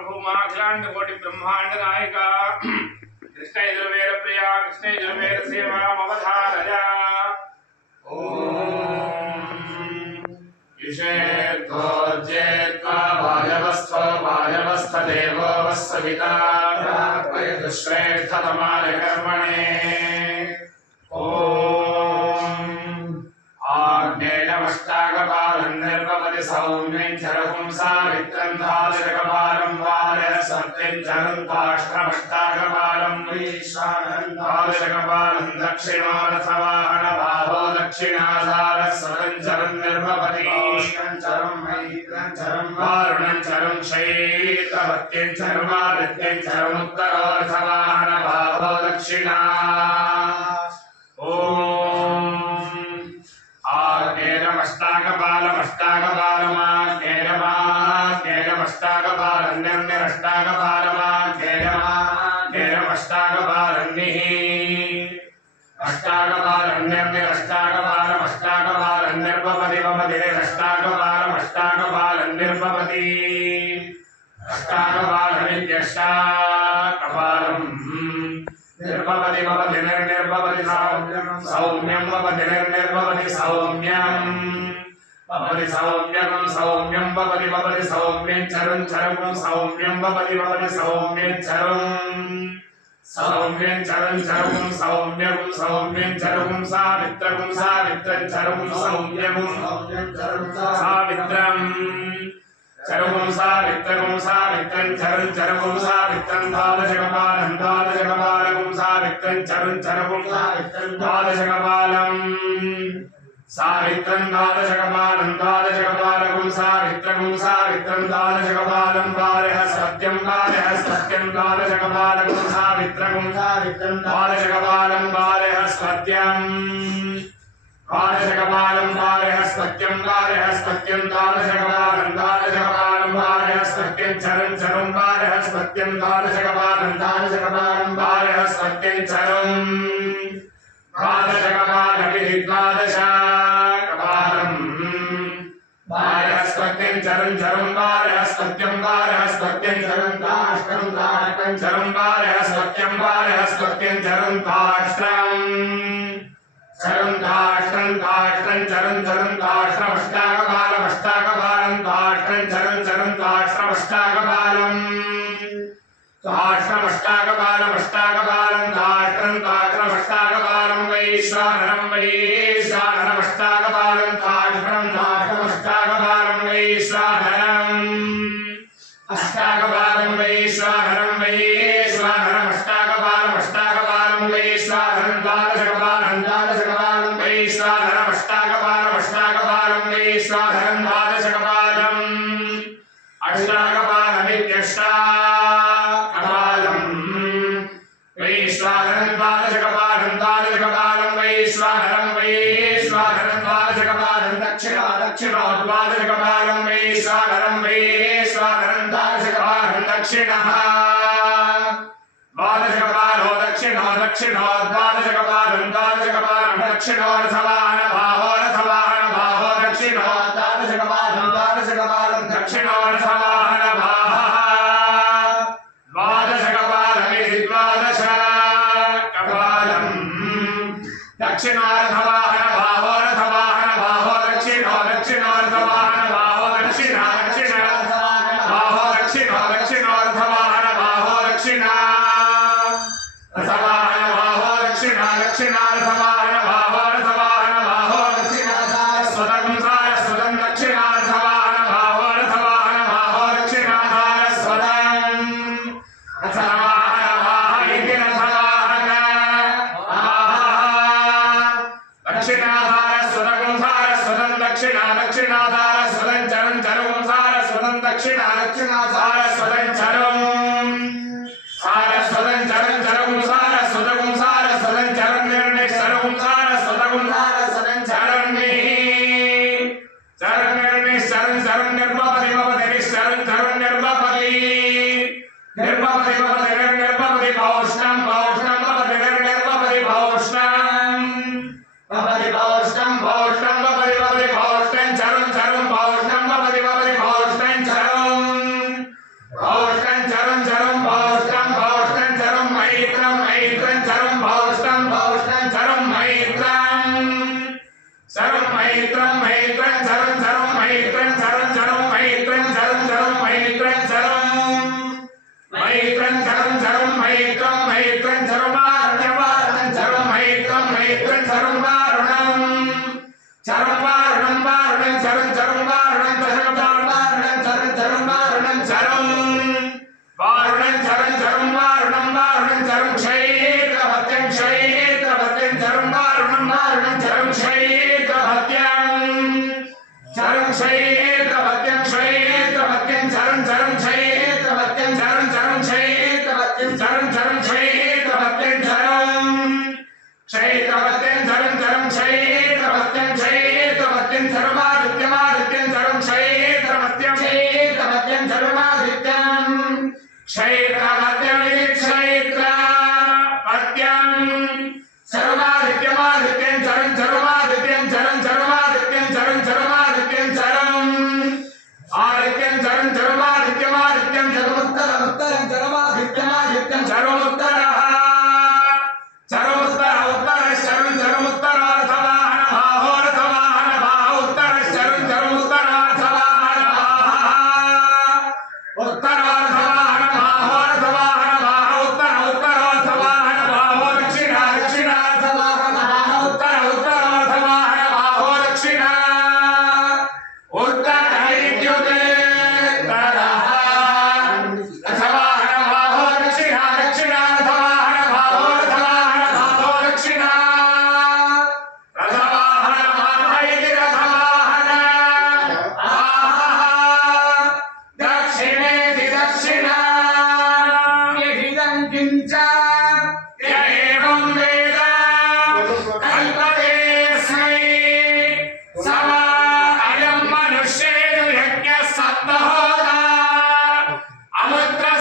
भूमाखिलांड कोटि ब्रह्मांड नायका कृष्ण यजुर्वेद प्रिया कृष्ण यजुर्वेद सेवा मवधारया ओम युषेत्तो जेत्वा वायवस्थ देवो वस्सविता दुष्श्रेष्ठतमाय कर्मणे आग्नेयमष्टाकपालन्निर्भवति सौम्यं चरहुं सावित्रं द्वादशकपालं वारः सत्यं चरं काष्ठमष्टाकपालं वैश्वानरं द्वादशकपालं दक्षिणोरथवाहनभावो दक्षिणासारः सतं चरं निर्भवति काष्ठं चरं मैत्रं चरं वारुणं चरं क्षैत्रवत्यं चरमादित्यं चरमुत्तरोरथवाहनभावो दक्षिणा सौम्यं भवति निर्भवति सौम्यं भवति सौम्यं सौम्यं भवति सौम्यं चरं चरं सौम्यं भवति सौम्यं चरं सौम्यं चरं चरं सौम्यं सौम्यं चरं सावित्रं चरं सौम्यं चरं सावित्रं चरं सावित्रं चरं चरं सावित्रं द्वादशकपालं सावित्रं चरं चरं द्वादशकपालं सावित्रं द्वादशकपालं सावित्रं द्वादशकपालं वारः सत्यं द्वादशकपालं सावित्रं द्वादशकपालं वारः सत्यं द्वादशकपालं वारः सत्यं द्वादशकपालं वारः सत्यं चरं चरं वारः सत्यं द्वादशकपालं वारः सत्यं चरं द्वादशकपालमिति द्वादशकपालं वारः सत्यं चरं चरं वारः सत्यं चरं काष्ठं चरं वारः सत्यं चरं काष्ठं चरं काष्ठं चरं चरं काष्ठमष्टाकपालं काष्ठं चरं चरं काष्ठमष्टाकपालं काष्ठमष्टाकपालं काष्ठमष्टाकपालं वैश्वानरं वैश्वानरमष्टाकपालं काष्ठमष्टाकपालं वैश्वानरम् अष्टाकपालं वैश्वानरं वैश्वानरमष्टाकपालं वैश्वानरं द्वादशकपालं वैश्वानरमष्टाकपालं वैश्वानरं द्वादशकपालं अष्टाकपालमित्यष्टाकपालं वैश्वानरं द्वादशकपालं वैश्वानरं द्वादशकपालं दक्षिणो द्वादशकपालं वैश्वानरं द्वादशकपालं दक्षिणः द्वादशकपालो दक्षिणो द्वादशकपालं दक्षिणोरथवाहनभावो दक्षिणो द्वादशकपालं दक्षिणोरथवाहनभावः द्वादशकपालमिति द्वादशकपालं दक्षिणोरथवाहनभावो दक्षिणोरथवाहनभावो दक्षिणा दक्षिणोरथवाहनभावो दक्षिणा Power क्षैत्रपत्यमिति क्षैत्र पत्यं चरुमादित्यमादित्यं चरं चरुमादित्यं चरं चरुमादित्यं चरं चरुमादित्यं चरं आदित्यं चरं चरुमादित्यमादित्यं चरुमुत्तरमुत्तरं चरुमादित्यमादित्यं चरुमुत्तरः चरुमुत्तर उत्तरश्चरं चरुमुत्तरार्थवाहन बाहोरथवाहन बाह उत्तरश्चरं चरुमुत्तरार्थवाहन बाह उत्तरार्थवाहन बाहोरथवाहन बाह उत्तर उत्तरार्थवाहन बाहो दक्षिणा दक्षिणार्थवाहन बाह उत्तर उत्तरार्थवाहन बाहो दक्षिणा उत्तर इत्युक्ते तरः अथवाहन बाहो दक्षिणा दक्षिणार्थवाहन बाहो रथवाहन बाहो दक्षिणा रथवाहन माता इति रथवाहन दक्षिणेति दक्षिणा यहिदं किञ्च य एवं वेद कल्पतेऽस्मै स वा अयं मनुष्येषु यज्ञः सप्तहोता अमुत्र